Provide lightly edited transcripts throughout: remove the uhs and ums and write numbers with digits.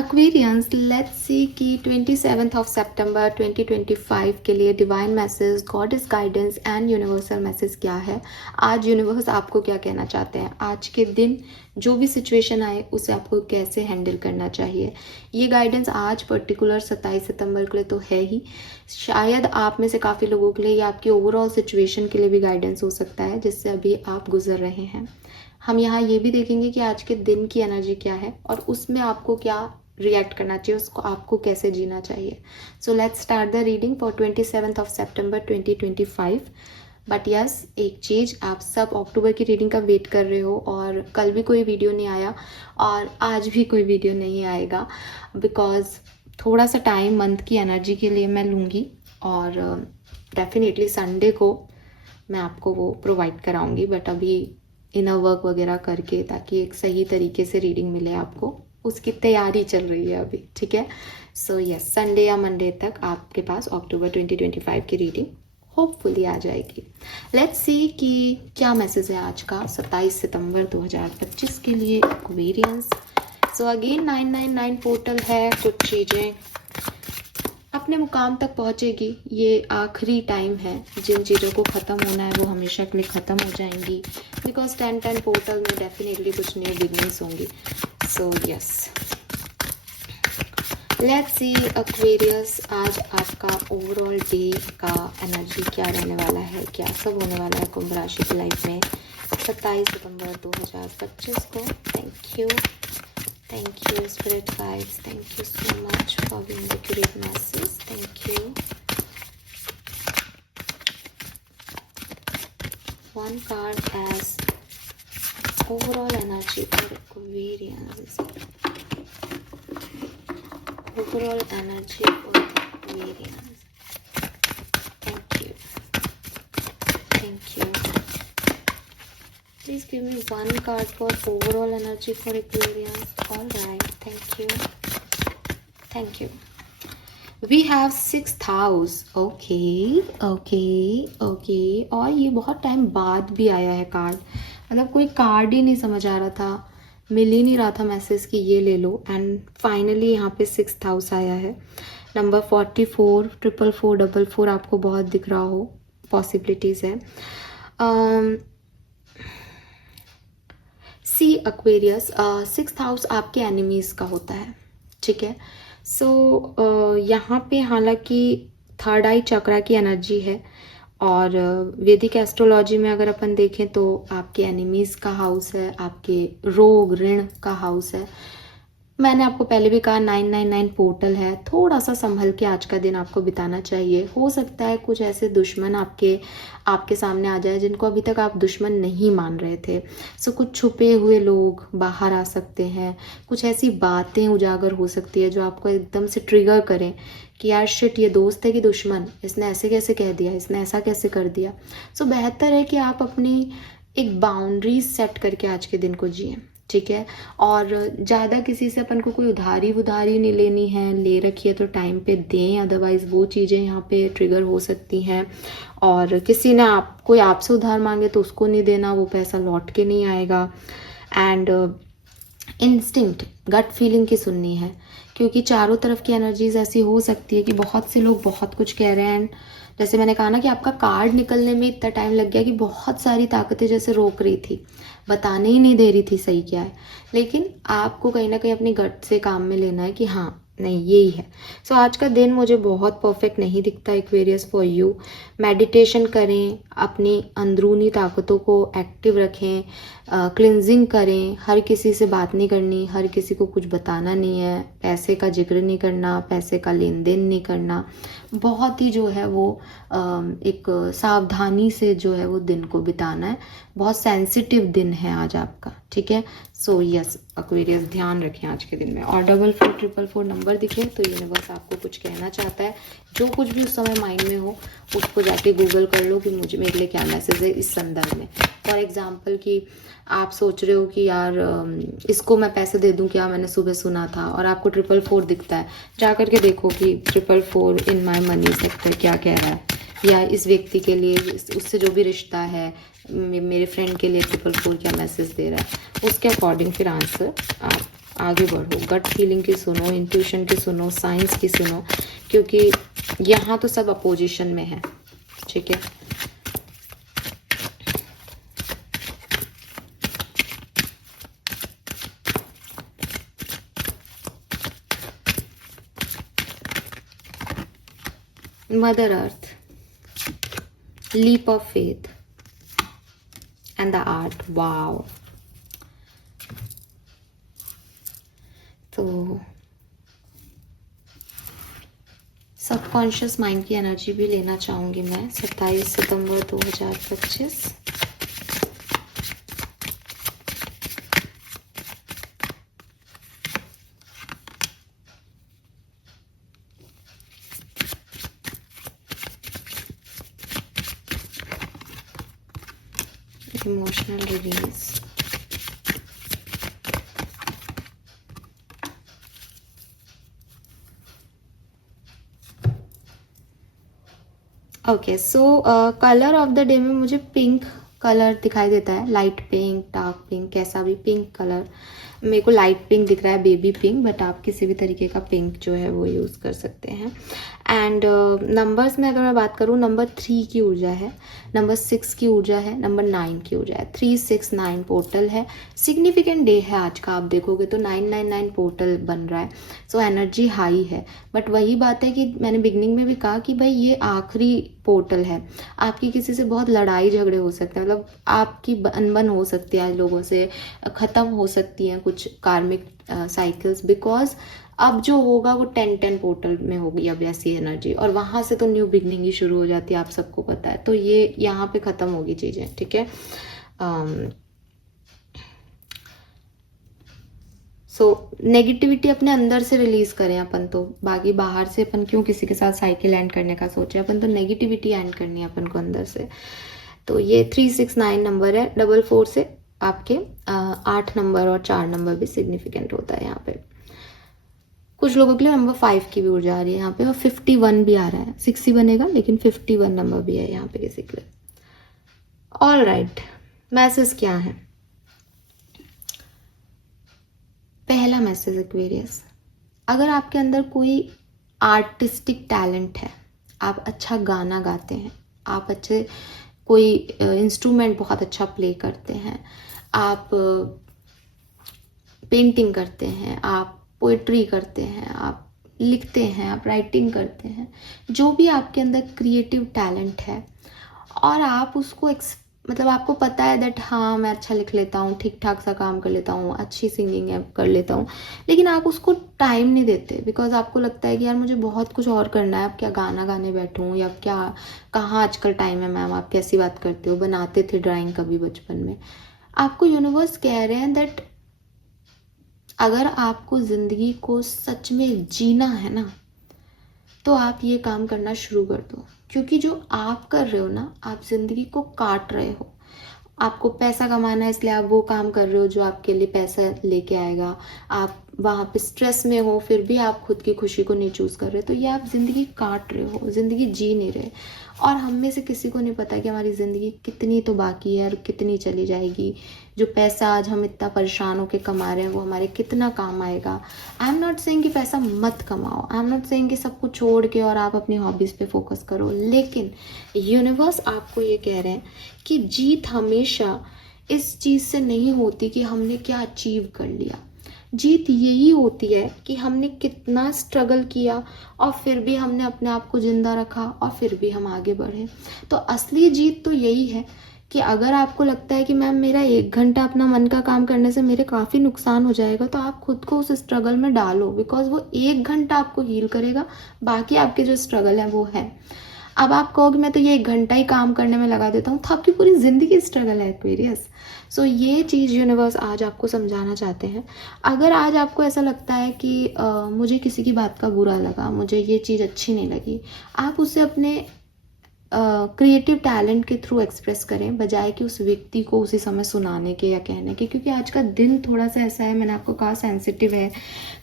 Aquarians, let's see कि 27 of सितंबर 2025 के लिए divine message, goddess guidance and universal message क्या है। आज यूनिवर्स आपको क्या कहना चाहते हैं, आज के दिन जो भी सिचुएशन आए उसे आपको कैसे हैंडल करना चाहिए। ये गाइडेंस आज पर्टिकुलर 27 सितंबर के लिए तो है ही, शायद आप में से काफ़ी लोगों के लिए ये आपकी ओवरऑल सिचुएशन के लिए भी गाइडेंस हो सकता है जिससे अभी आप गुजर रहे हैं। हम यहाँ ये भी देखेंगे कि आज के दिन की एनर्जी क्या है और उसमें आपको क्या रिएक्ट करना चाहिए, उसको आपको कैसे जीना चाहिए। So let's start the reading for 27 of September 2025। But yes, एक चीज़, आप सब अक्टूबर की रीडिंग का वेट कर रहे हो और कल भी कोई वीडियो नहीं आया और आज भी कोई वीडियो नहीं आएगा बिकॉज थोड़ा सा टाइम मंथ की एनर्जी के लिए मैं लूँगी और डेफिनेटली संडे को मैं आपको वो प्रोवाइड कराऊंगी, बट अभी इनर वर्क वगैरह करके ताकि एक सही तरीके से रीडिंग मिले आपको, उसकी तैयारी चल रही है अभी, ठीक है। सो यस, संडे या मंडे तक आपके पास अक्टूबर 2025 की रीडिंग होपफुली आ जाएगी। लेट्स सी कि क्या मैसेज है आज का 27 सितंबर 2025 के लिए एक्वेरियंस। सो अगेन 999 पोर्टल है, कुछ चीज़ें अपने मुकाम तक पहुंचेगी। ये आखिरी टाइम है, जिन चीज़ों को ख़त्म होना है वो हमेशा के लिए ख़त्म हो जाएंगी बिकॉज 1010 पोर्टल में डेफिनेटली कुछ न्यू बिगनिंग्स होंगी। So yes, let's see Aquarius, आज आपका ओवरऑल डे का एनर्जी क्या रहने वाला है, क्या सब होने वाला है कुंभ राशि की लाइफ में 27 सितंबर 2025 को। Thank you spirit guides, thank you so much for being the great masses, thank you. One card as overall energy for Aquarians. Overall energy for Aquarians. Thank you. Thank you. Please give me one card for overall energy for Aquarians. All right, thank you. Thank you. We have 6th house. Okay. और ये बहुत time बाद भी आया है card, मतलब कोई card ही नहीं समझ आ रहा था, मिल ही नहीं रहा था मैसेज कि ये ले लो, एंड फाइनली यहाँ पे 6th हाउस आया है। नंबर 44, 444, आपको बहुत दिख रहा हो, पॉसिबिलिटीज़ है। सी एक्वेरियस, 6th हाउस आपके एनिमीज़ का होता है, ठीक है। सो यहाँ पे हालांकि थर्ड आई चक्रा की एनर्जी है और वैदिक एस्ट्रोलॉजी में अगर अपन देखें तो आपके एनिमीज़ का हाउस है, आपके रोग ऋण का हाउस है। मैंने आपको पहले भी कहा 999 पोर्टल है, थोड़ा सा संभल के आज का दिन आपको बिताना चाहिए। हो सकता है कुछ ऐसे दुश्मन आपके सामने आ जाए जिनको अभी तक आप दुश्मन नहीं मान रहे थे। सो कुछ छुपे हुए लोग बाहर आ सकते हैं, कुछ ऐसी बातें उजागर हो सकती है जो आपको एकदम से ट्रिगर करें कि यार शिट, ये दोस्त है कि दुश्मन, इसने ऐसे कैसे कह दिया, इसने ऐसा कैसे कर दिया। सो बेहतर है कि आप अपनी एक बाउंड्रीज सेट करके आज के दिन को जिए, ठीक है। और ज़्यादा किसी से अपन को कोई उधारी नहीं लेनी है, ले रखी है तो टाइम पे दें, अदरवाइज़ वो चीज़ें यहाँ पे ट्रिगर हो सकती हैं। और किसी ने कोई आपसे उधार मांगे तो उसको नहीं देना, वो पैसा लौट के नहीं आएगा। एंड इंस्टिंक्ट, गट फीलिंग की सुननी है, क्योंकि चारों तरफ की एनर्जीज ऐसी हो सकती है कि बहुत से लोग बहुत कुछ कह रहे हैं। जैसे मैंने कहा ना कि आपका कार्ड निकलने में इतना टाइम लग गया कि बहुत सारी ताकतें जैसे रोक रही थी, बताने ही नहीं दे रही थी सही क्या है, लेकिन आपको कहीं ना कहीं अपनी गट से काम में लेना है कि हाँ नहीं यही है। सो आज का दिन मुझे बहुत परफेक्ट नहीं दिखता एक्वेरियस फॉर यू। मेडिटेशन करें, अपनी अंदरूनी ताकतों को एक्टिव रखें, क्लिनजिंग करें, हर किसी से बात नहीं करनी, हर किसी को कुछ बताना नहीं है, पैसे का जिक्र नहीं करना, पैसे का लेन देन नहीं करना, बहुत ही जो है वो एक सावधानी से जो है वो दिन को बिताना है। बहुत सेंसिटिव दिन है आज आपका, ठीक है। सो यस एक्वेरियस, ध्यान रखें आज के दिन में। और 4444 नंबर दिखे तो यूनिवर्स आपको कुछ कहना चाहता है। जो कुछ भी उस समय माइंड में हो उसको जाके गूगल कर लो कि मेरे लिए क्या मैसेज है इस संदर्भ में। फॉर एग्जाम्पल कि आप सोच रहे हो कि यार इसको मैं पैसे दे दूं क्या, मैंने सुबह सुना था, और आपको 444 दिखता है, जा करके देखो कि 444 इन माई मनी सेक्टर क्या कह रहा है, या इस व्यक्ति के लिए, उससे जो भी रिश्ता है, मेरे फ्रेंड के लिए 444 क्या मैसेज दे रहा है, उसके अकॉर्डिंग फिर आंसर आप आगे बढ़ो, गट फीलिंग की सुनो, इंट्यूशन की सुनो, साइंस की सुनो, क्योंकि यहाँ तो सब अपोजिशन में है, ठीक है। Mother earth, leap of faith and the art, wow. तो सबकॉन्शियस माइंड की एनर्जी भी लेना चाहूंगी मैं 27 सितंबर 2025। Emotional release, okay. So colour of the day में मुझे पिंक कलर दिखाई देता है, लाइट पिंक, डार्क पिंक, कैसा भी पिंक कलर। मेरे को लाइट पिंक दिख रहा है, बेबी पिंक, बट आप किसी भी तरीके का पिंक जो है वो यूज़ कर सकते हैं। एंड नंबर्स में अगर मैं बात करूँ, नंबर 3 की ऊर्जा है, नंबर 6 की ऊर्जा है, नंबर 9 की ऊर्जा है। 369 पोर्टल है, सिग्निफिकेंट डे है आज का। आप देखोगे तो 999 पोर्टल बन रहा है, सो एनर्जी हाई है। बट वही बात है कि मैंने बिगनिंग में भी कहा कि भाई ये आखिरी पोर्टल है। आपकी किसी से बहुत लड़ाई झगड़े हो सकते हैं, मतलब आपकी अनबन हो सकती है, आज लोगों से ख़त्म हो सकती हैं कुछ कार्मिक साइकिल्स, बिकॉज अब जो होगा वो 10-10 पोर्टल में होगी अब ऐसी एनर्जी, और वहाँ से तो न्यू बिगनिंग ही शुरू हो जाती है, आप सबको पता है। तो ये यहाँ पे ख़त्म होगी चीज़ें, ठीक है। सो नेगेटिविटी अपने अंदर से रिलीज करें अपन तो, बाकी बाहर से अपन क्यों किसी के साथ साइकिल एंड करने का सोचे, अपन तो नेगेटिविटी एंड करनी है अपन को अंदर से। तो ये 369 नंबर है, 44 से आपके 8 नंबर और 4 नंबर भी सिग्निफिकेंट होता है यहाँ पे। कुछ लोगों के लिए नंबर 5 की भी ऊर्जा आ रही है यहाँ पे, और 51 भी आ रहा है। 60 बनेगा लेकिन 51 नंबर भी है यहाँ पे किसी के लिए। ऑल राइट, मैसेज क्या है? पहला मैसेज एक्वेरियस, अगर आपके अंदर कोई आर्टिस्टिक टैलेंट है, आप अच्छा गाना गाते हैं, आप अच्छे कोई इंस्ट्रूमेंट बहुत अच्छा प्ले करते हैं, आप पेंटिंग करते हैं, आप पोइट्री करते हैं, आप लिखते हैं, आप राइटिंग करते हैं, जो भी आपके अंदर क्रिएटिव टैलेंट है, और आप उसको मतलब आपको पता है दैट हाँ मैं अच्छा लिख लेता हूँ, ठीक ठाक सा काम कर लेता हूँ, अच्छी सिंगिंग कर लेता हूँ, लेकिन आप उसको टाइम नहीं देते, बिकॉज आपको लगता है कि यार मुझे बहुत कुछ और करना है, अब क्या गाना गाने बैठूँ या क्या, कहाँ आजकल टाइम है। मैम आप कैसी बात करते हो, बनाते थे ड्राइंग कभी बचपन में। आपको यूनिवर्स कह रहे हैं दैट अगर आपको ज़िंदगी को सच में जीना है ना, तो आप ये काम करना शुरू कर दो, क्योंकि जो आप कर रहे हो ना, आप ज़िंदगी को काट रहे हो। आपको पैसा कमाना है इसलिए आप वो काम कर रहे हो जो आपके लिए पैसा लेके आएगा। आप वहाँ पे स्ट्रेस में हो फिर भी आप खुद की खुशी को नहीं चूज़ कर रहे, तो ये आप ज़िंदगी काट रहे हो, ज़िंदगी जी नहीं रहे। और हम में से किसी को नहीं पता कि हमारी ज़िंदगी कितनी तो बाकी है और कितनी चली जाएगी। जो पैसा आज हम इतना परेशान होकर कमा रहे हैं वो हमारे कितना काम आएगा। आई एम नॉट सेइंग कि पैसा मत कमाओ, आई एम नॉट सेइंग कि सब कुछ छोड़ के और आप अपनी हॉबीज़ पे फोकस करो, लेकिन यूनिवर्स आपको ये कह रहे हैं कि जीत हमेशा इस चीज़ से नहीं होती कि हमने क्या अचीव कर लिया। जीत यही होती है कि हमने कितना स्ट्रगल किया और फिर भी हमने अपने आप को जिंदा रखा और फिर भी हम आगे बढ़े। तो असली जीत तो यही है कि अगर आपको लगता है कि मैम मेरा 1 घंटा अपना मन का काम करने से मेरे काफ़ी नुकसान हो जाएगा, तो आप खुद को उस स्ट्रगल में डालो, बिकॉज वो 1 घंटा आपको हील करेगा, बाकी आपके जो स्ट्रगल है वो है। अब आप कहोगे मैं तो ये 1 घंटा ही काम करने में लगा देता हूँ, तो आपकी पूरी ज़िंदगी स्ट्रगल है एक्वेरियस। सो ये चीज़ यूनिवर्स आज आपको समझाना चाहते हैं। अगर आज आपको ऐसा लगता है कि मुझे किसी की बात का बुरा लगा, मुझे ये चीज़ अच्छी नहीं लगी, आप उसे अपने क्रिएटिव टैलेंट के थ्रू एक्सप्रेस करें, बजाय कि उस व्यक्ति को उसी समय सुनाने के या कहने के, क्योंकि आज का दिन थोड़ा सा ऐसा है, मैंने आपको कहा सेंसिटिव है,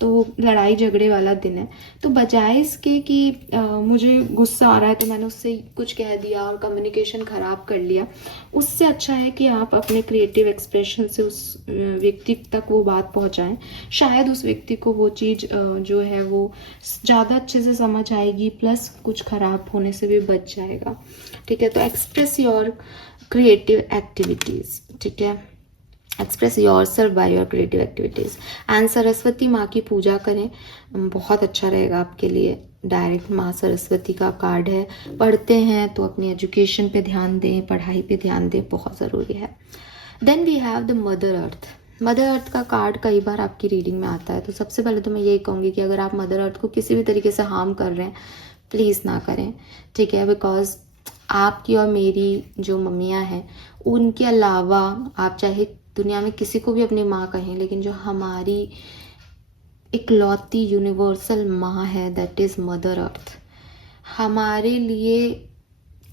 तो लड़ाई झगड़े वाला दिन है। तो बजाय इसके कि मुझे गुस्सा आ रहा है तो मैंने उससे कुछ कह दिया और कम्युनिकेशन ख़राब कर लिया, उससे अच्छा है कि आप अपने क्रिएटिव एक्सप्रेशन से उस व्यक्ति तक वो बात पहुंचाएं। शायद उस व्यक्ति को वो चीज़ जो है वो ज़्यादा अच्छे से समझ आएगी, प्लस कुछ ख़राब होने से भी बच जाएगा। ठीक है, तो एक्सप्रेस योर क्रिएटिव एक्टिविटीज़। ठीक है, express your self by your creative activities. And Saraswati माँ की पूजा करें, बहुत अच्छा रहेगा आपके लिए। डायरेक्ट माँ सरस्वती का कार्ड है, पढ़ते हैं तो अपनी एजुकेशन पे ध्यान दें, पढ़ाई पे ध्यान दें, बहुत ज़रूरी है। Then we have the mother earth. Mother earth का कार्ड कई बार आपकी रीडिंग में आता है, तो सबसे पहले तो मैं यही कहूँगी कि अगर आप मदर अर्थ को किसी भी तरीके से हार्म कर रहे हैं, प्लीज़ ना करें। ठीक है, बिकॉज आपकी और मेरी जो मम्मियाँ हैं, उनके अलावा आप चाहे दुनिया में किसी को भी अपनी माँ कहें, लेकिन जो हमारी इकलौती यूनिवर्सल माँ है, दैट इज़ मदर अर्थ। हमारे लिए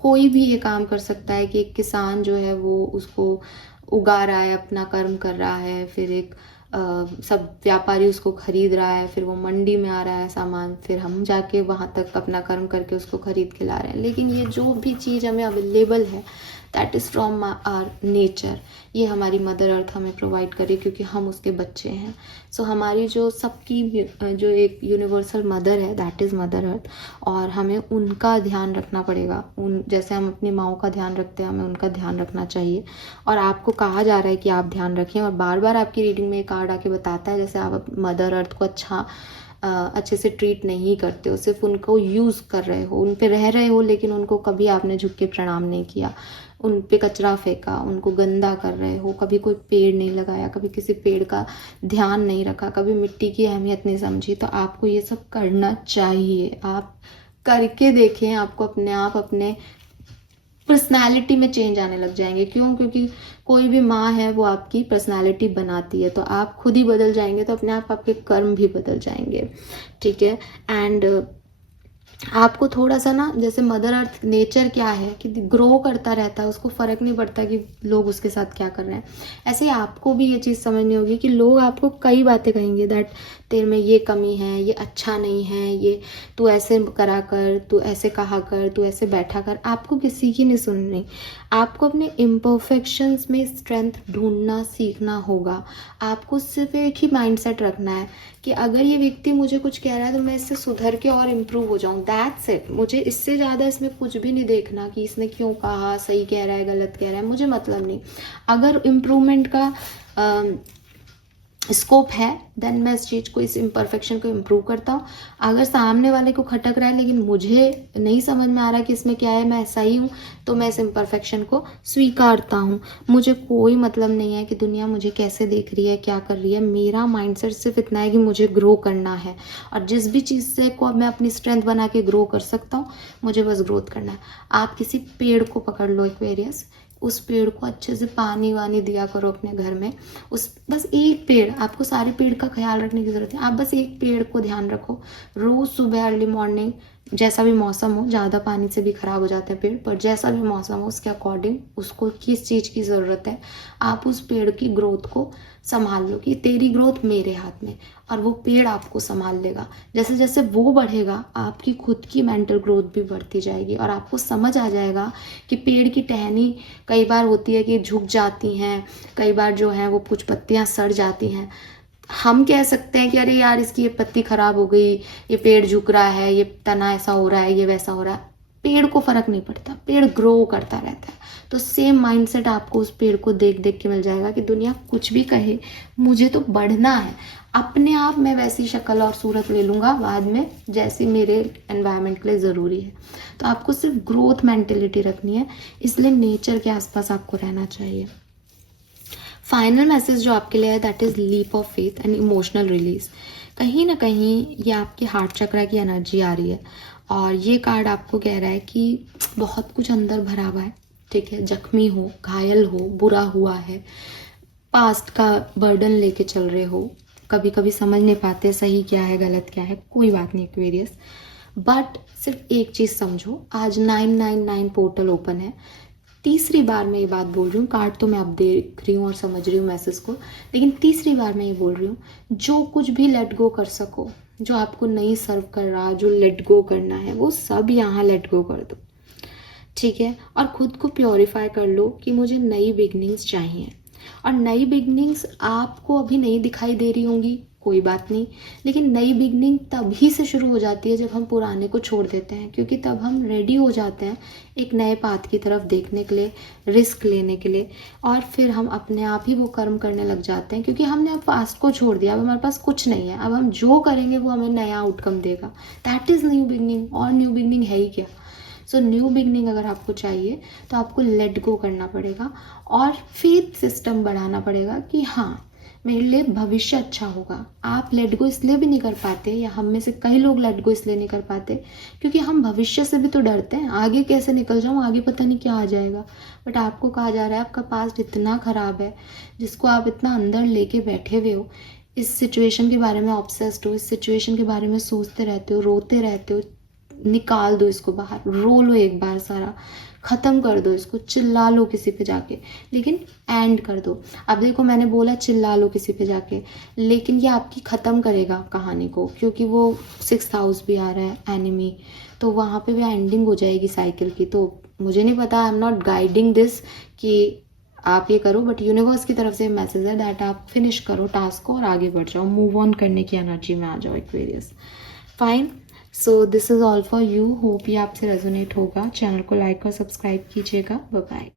कोई भी ये काम कर सकता है कि एक किसान जो है वो उसको उगा रहा है, अपना कर्म कर रहा है, फिर एक सब व्यापारी उसको खरीद रहा है, फिर वो मंडी में आ रहा है सामान, फिर हम जाके वहाँ तक अपना कर्म करके उसको खरीद के ला रहे हैं। लेकिन ये जो भी चीज़ हमें अवेलेबल है, that is from our nature. ये हमारी मदर अर्थ हमें प्रोवाइड करे, क्योंकि हम उसके बच्चे हैं। सो हमारी जो सबकी जो एक यूनिवर्सल मदर है, दैट इज़ मदर अर्थ, और हमें उनका ध्यान रखना पड़ेगा। उन जैसे हम अपनी माँओं का ध्यान रखते हैं, हमें उनका ध्यान रखना चाहिए। और आपको कहा जा रहा है कि आप ध्यान रखें, और बार बार आपकी रीडिंग में एक कार्ड आके बताता है जैसे आप मदर अर्थ को अच्छे से ट्रीट नहीं करते हो, सिर्फ उनको यूज़ कर रहे हो, उन पे रह रहे हो, लेकिन उनको कभी आपने झुक के प्रणाम नहीं किया, उन पे कचरा फेंका, उनको गंदा कर रहे हो, कभी कोई पेड़ नहीं लगाया, कभी किसी पेड़ का ध्यान नहीं रखा, कभी मिट्टी की अहमियत नहीं समझी। तो आपको ये सब करना चाहिए, आप करके देखें, आपको अपने आप अपने पर्सनालिटी में चेंज आने लग जाएंगे। क्यों? क्योंकि कोई भी माँ है वो आपकी पर्सनालिटी बनाती है, तो आप खुद ही बदल जाएंगे तो अपने आप आपके कर्म भी बदल जाएंगे। ठीक है, एंड आपको थोड़ा सा ना, जैसे मदर अर्थ नेचर क्या है कि ग्रो करता रहता है, उसको फ़र्क नहीं पड़ता कि लोग उसके साथ क्या कर रहे हैं। ऐसे ही आपको भी ये चीज़ समझनी होगी कि लोग आपको कई बातें कहेंगे, दैट तेरे में ये कमी है, ये अच्छा नहीं है, ये तू ऐसे करा कर, तू ऐसे कहा कर, तू ऐसे बैठा कर। आपको किसी की नहीं सुननी, आपको अपने इम्परफेक्शंस में स्ट्रेंथ ढूंढना सीखना होगा। आपको सिर्फ एक ही माइंडसेट रखना है कि अगर ये व्यक्ति मुझे कुछ कह रहा है तो मैं इससे सुधर के और इम्प्रूव हो जाऊँ, दैट्स इट। मुझे इससे ज़्यादा इसमें कुछ भी नहीं देखना कि इसने क्यों कहा, सही कह रहा है, गलत कह रहा है, मुझे मतलब नहीं। अगर इम्प्रूवमेंट का स्कोप है, देन मैं इस चीज़ को, इस इम्परफेक्शन को इम्प्रूव करता हूँ। अगर सामने वाले को खटक रहा है लेकिन मुझे नहीं समझ में आ रहा कि इसमें क्या है, मैं सही हूँ, तो मैं इस इम्परफेक्शन को स्वीकारता हूँ। मुझे कोई मतलब नहीं है कि दुनिया मुझे कैसे देख रही है, क्या कर रही है। मेरा माइंडसेट सिर्फ इतना है कि मुझे ग्रो करना है, और जिस भी चीज़ से को मैं अपनी स्ट्रेंथ बना के ग्रो कर सकता हूँ, मुझे बस ग्रोथ करना है। आप किसी पेड़ को पकड़ लो, एक्वेरियस, उस पेड़ को अच्छे से पानी वानी दिया करो अपने घर में। उस बस एक पेड़, आपको सारे पेड़ का ख्याल रखने की ज़रूरत है, आप बस एक पेड़ को ध्यान रखो। रोज़ सुबह अर्ली मॉर्निंग, जैसा भी मौसम हो, ज़्यादा पानी से भी ख़राब हो जाते हैं पेड़, पर जैसा भी मौसम हो उसके अकॉर्डिंग उसको किस चीज़ की ज़रूरत है, आप उस पेड़ की ग्रोथ को संभाल लो कि तेरी ग्रोथ मेरे हाथ में, और वो पेड़ आपको संभाल लेगा। जैसे जैसे वो बढ़ेगा, आपकी खुद की मेंटल ग्रोथ भी बढ़ती जाएगी, और आपको समझ आ जाएगा कि पेड़ की टहनी कई बार होती है कि झुक जाती हैं, कई बार जो है वो कुछ पत्तियां सड़ जाती हैं। हम कह सकते हैं कि अरे यार इसकी ये पत्ती खराब हो गई, ये पेड़ झुक रहा है, ये तना ऐसा हो रहा है, ये वैसा हो रहा है। पेड़ को फर्क नहीं पड़ता, पेड़ ग्रो करता रहता है। तो सेम माइंडसेट आपको उस पेड़ को देख देख के मिल जाएगा कि दुनिया कुछ भी कहे, मुझे तो बढ़ना है। अपने आप मैं वैसी शक्ल और सूरत ले लूँगा बाद में जैसी मेरे एनवायरनमेंट के लिए ज़रूरी है। तो आपको सिर्फ ग्रोथ मेंटेलिटी रखनी है, इसलिए नेचर के आसपास आपको रहना चाहिए। फाइनल मैसेज जो आपके लिए है, that is leap of faith and emotional release. कहीं ना कहीं ये आपके हार्ट चक्र की एनर्जी आ रही है, और ये कार्ड आपको कह रहा है कि बहुत कुछ अंदर भरा हुआ है। ठीक है, जख्मी हो, घायल हो, बुरा हुआ है, पास्ट का बर्डन लेके चल रहे हो, कभी कभी समझ नहीं पाते सही क्या है गलत क्या है। कोई बात नहीं एक्वेरियस, बट सिर्फ एक चीज़ समझो, आज 999 पोर्टल ओपन है। तीसरी बार मैं ये बात बोल रही हूँ, कार्ड तो मैं अब देख रही हूँ और समझ रही हूँ मैसेज को, लेकिन तीसरी बार मैं ये बोल रही हूँ, जो कुछ भी लेट गो कर सको, जो आपको नहीं सर्व कर रहा, जो लेट गो करना है, वो सब यहाँ लेट गो कर दो, ठीक है। और खुद को प्योरीफाई कर लो कि मुझे नई बिगनिंग्स चाहिए। और नई बिगनिंग्स आपको अभी नहीं दिखाई दे रही होंगी, कोई बात नहीं, लेकिन नई बिगनिंग तभी से शुरू हो जाती है जब हम पुराने को छोड़ देते हैं, क्योंकि तब हम रेडी हो जाते हैं एक नए पाथ की तरफ देखने के लिए, रिस्क लेने के लिए, और फिर हम अपने आप ही वो कर्म करने लग जाते हैं, क्योंकि हमने अब पास्ट को छोड़ दिया, अब हमारे पास कुछ नहीं है, अब हम जो करेंगे वो हमें नया आउटकम देगा। दैट इज़ न्यू बिगनिंग, और न्यू बिगनिंग है ही क्या। सो न्यू बिगनिंग अगर आपको चाहिए तो आपको लेट गो करना पड़ेगा और फेथ सिस्टम बढ़ाना पड़ेगा कि हाँ, मेरे लिए भविष्य अच्छा होगा। आप लेट गो इसलिए भी नहीं कर पाते, या हम में से कई लोग लेट गो इसलिए नहीं कर पाते क्योंकि हम भविष्य से भी तो डरते हैं, आगे कैसे निकल जाऊँ, आगे पता नहीं क्या आ जाएगा। बट आपको कहा जा रहा है आपका पास्ट इतना ख़राब है, जिसको आप इतना अंदर लेके बैठे हुए हो, इस सिचुएशन के बारे में ऑब्सेस्ड हो, इस सिचुएशन के बारे में सोचते रहते हो, रोते रहते हो, निकाल दो इसको बाहर, रो लो एक बार, सारा ख़त्म कर दो इसको, चिल्ला लो किसी पे जाके, लेकिन एंड कर दो। अब देखो, मैंने बोला चिल्ला लो किसी पे जाके, लेकिन ये आपकी ख़त्म करेगा कहानी को, क्योंकि वो 6th हाउस भी आ रहा है एनिमी, तो वहाँ पे भी एंडिंग हो जाएगी साइकिल की। तो मुझे नहीं पता, I am not guiding this कि आप ये करो, बट यूनिवर्स की तरफ से मैसेज है दैट आप फिनिश करो टास्क को और आगे बढ़ जाओ, मूव ऑन करने की एनर्जी में आ जाओ Aquarius. Fine, so this is all for you. Hope ये आपसे रेजोनेट होगा। चैनल को लाइक और सब्सक्राइब कीजिएगा। Bye bye.